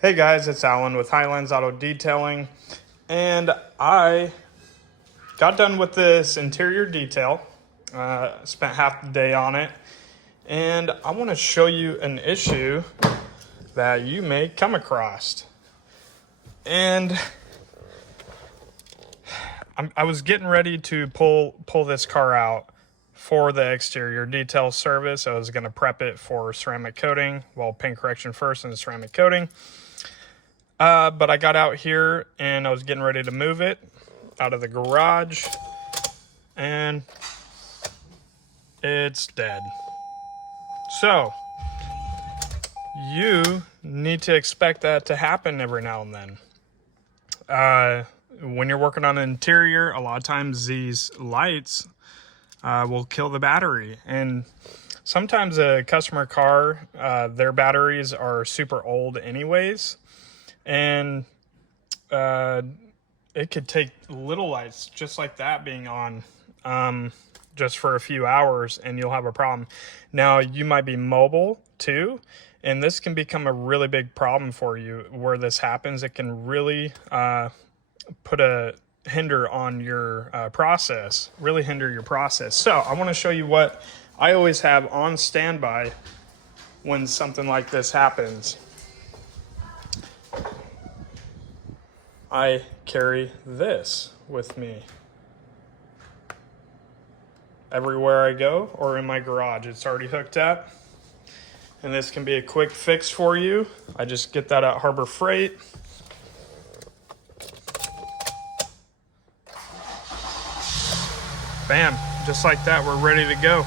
Hey guys, it's Alan with Highlands Auto Detailing, and I got done with this interior detail, spent half the day on it, and I want to show you an issue that you may come across. And I was getting ready to pull this car out for the exterior detail service. I was going to prep it for ceramic coating, well, paint correction first and ceramic coating. But I got out here and I was getting ready to move it out of the garage and it's dead. So you need to expect that to happen every now and then. When you're working on an interior, a lot of times these lights will kill the battery. And sometimes a customer car, their batteries are super old anyways. And it could take little lights just like that being on just for a few hours and you'll have a problem. Now you might be mobile too, and this can become a really big problem for you where this happens. It can really put a hinder on your process, really hinder your process. So I want to show you what I always have on standby when something like this happens. I carry this with me everywhere I go or in my garage. It's already hooked up, and this can be a quick fix for you. I just get that at Harbor Freight. Bam, just like that, we're ready to go.